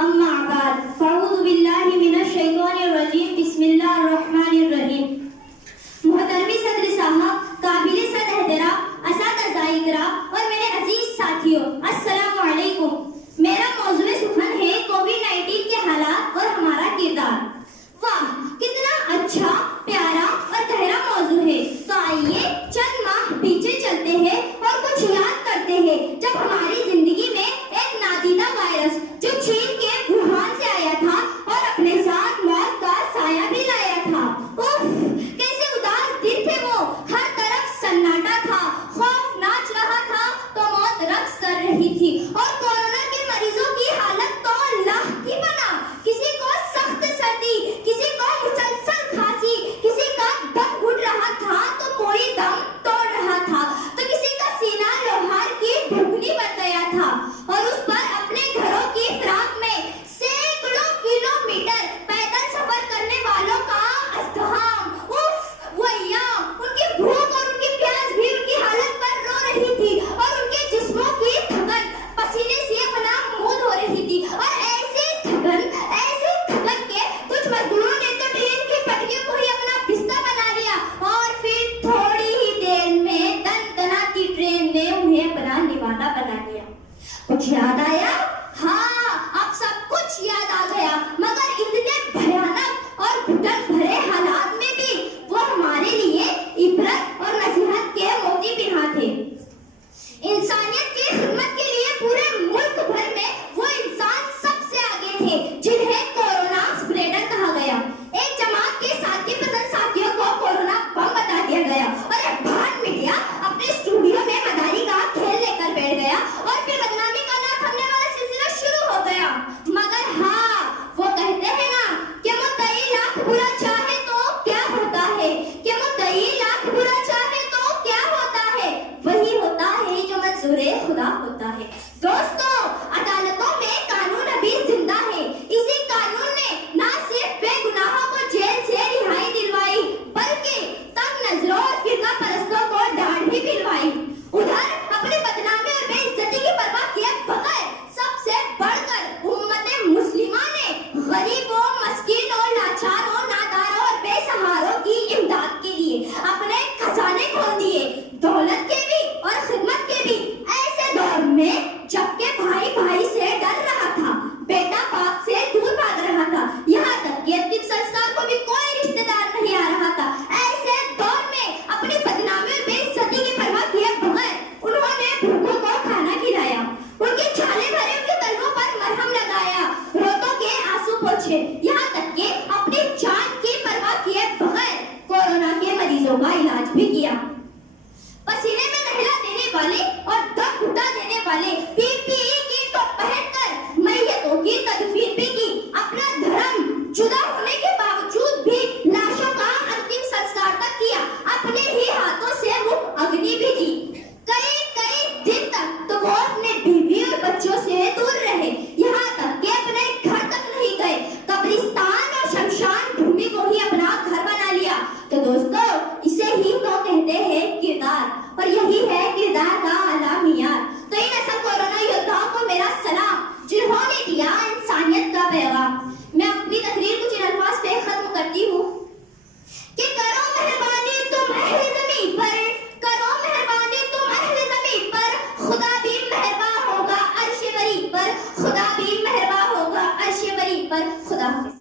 अम्मा बाद फ़अऊज़ु बिल्लाहि मिनश शैतानिर रजीम बिस्मिल्लाहिर्रहमानिर रहीम। मोहतरमी सदर साहब, काबिल सद एहतराम असातिज़ा इकराम और मेरे अजीज साथियों, अस्सलामु अलैकुम। मेरा मौज़ूए सुखन है कोविड-19 के हालात और हमारा किरदार। वाह, कितना अच्छा, प्यारा और गहरा मौजू है। तो आइए चंद माह पीछे चलते हैं और कुछ याद करते हैं जब हमारी जिंदगी में एक नादीदा वायरस जो चीन के वुहान से आया था और अपने साथ मौत का साया भी लाया था। उफ, कैसे उदास दिन थे वो। हर तरफ सन्नाटा था, खौफ नाच रहा था तो मौत रक्स कर रही थी और कोरोना के मरीजों की हालत तो अल्लाह की पनाह। किसी को सख्त सर्दी, किसी को मुसलसल खांसी, किसी का दम घुट रहा था तो कोई दम तोड़ रहा था, तो किसी का सीना लोहार की ढुकनी बन गया था और उस पर अपने घरों की फिराक में सैकड़ों किलोमीटर पैदल सफर करने वालों का अज़्दहाम। उफ, वो अय्याम, उनकी भूख और उनकी प्यास भी उनकी हालत पर रो रही थी और उनके जिस्मों की थकन पसीने से अपना मुंह धो रही थी। और ऐसे थकन के कुछ मजदूरों ने तो ट्रेन की पटरियों को ही अपना बिस्तर बना लिया और फिर थोड़ी ही देर में दनदनाती ट्रेन ने उन्हें अपना निवाला बना लिया। कुछ याद आया? हाँ, अब सब कुछ याद आ गया, मगर इतने भयानक और घुटन भरे हालात में भी वो हमारे लिए इबरत और नसीहत के मोती पिन्हा थे। इंसानियत की खिदमत के लिए पूरे मुल्क भर में वो इंसान सबसे आगे थे जिन्हें कोरोना स्प्रेडर कहा गया। एक जमात के साथी पसंद साथियों को कोरोना बम बता दिया गया और एक भान मीडिया अपने स्टूडियो में मदारी का खेल लेकर बैठ गया और फिर बदनामी का ना थमने वाला सिलसिला शुरू हो गया। मगर हाँ, वो कहते हैं ना कि मुद्दई लाख बुरा चाहे तो क्या होता है, कि मुद्दई लाख बुरा चाहे तो क्या होता है, वही होता है जो मंजूरे खुदा होता है। दोस्तों, अदालतों में कानून अभी जिंदा है। इसी कानून ने ना सिर्फ बेगुनाहों को जेल से रिहाई दिलवाई, बल्कि तंग नजरों और फिरका परस्तों को डांट भी दिलवाई। उधर अपनी बदनामी और बेइज्जती की परवाह किए बगैर सबसे बढ़कर उम्मते मुस्लिमा ने गरीबों, मस्कीनों, लाचारों, नादारों और बेसहारों की इमदाद के लिए अपने खजाने खोल दिए, दौलत के भी और खिदमत के भी। ऐसे दौर में जबकि भाई भाई से डर रहा था, बेटा बाप से दूर भाग रहा था, यहाँ तक कि अंतिम संस्कार को भी कोई रिश्तेदार नहीं आ रहा था, ऐसे दौर में अपनी बदनामी और बेइज्जती की परवाह किए बगैर उन्होंने भूखों को खाना खिलाया, उनके छाले भरे उनके तलवों पर मरहम लगाया, रोतों के आंसू पोंछे, यहाँ तक कि अपनी जान की परवाह किए बगैर कोरोना के मरीजों का इलाज भी किया। पसीने में नहला देने वाले और दम घुटा देने वाले पीपीई किट को पहनकर मैयतों की तदफीन भी की। अपना धर्म जुदा होने के बावजूद भी लाशों का अंतिम संस्कार तक किया, अपने ही हाथों से वो अग्नि भी दी। कई दिन तक तो वो अपने बीवी और बच्चों से दूर रहे, यहाँ तक कि अपने घर तक नहीं गए, कब्रिस्तान और शमशान भूमि को ही अपना घर बना लिया। तो दोस्तों, इसे ही तो कहते हैं किरदार, और यही है किरदार का आला मियार। तो इन असल कोरोना योद्धाओं को मेरा सलाम, जिन्होंने दिया इंसानियत का पैगाम। मैं अपनी तकरीर कुछ इन अल्फाज पे खत्म करती हूँ कि करो मेहरबानी तुम अहले ज़मीन पर, करो मेहरबानी तुम अहले ज़मीन पर, खुदा भी मेहरबान होगा अर्श बरी पर, खुदा भी मेहरबान होगा अर्श बरी पर। खुदा हाफिज़।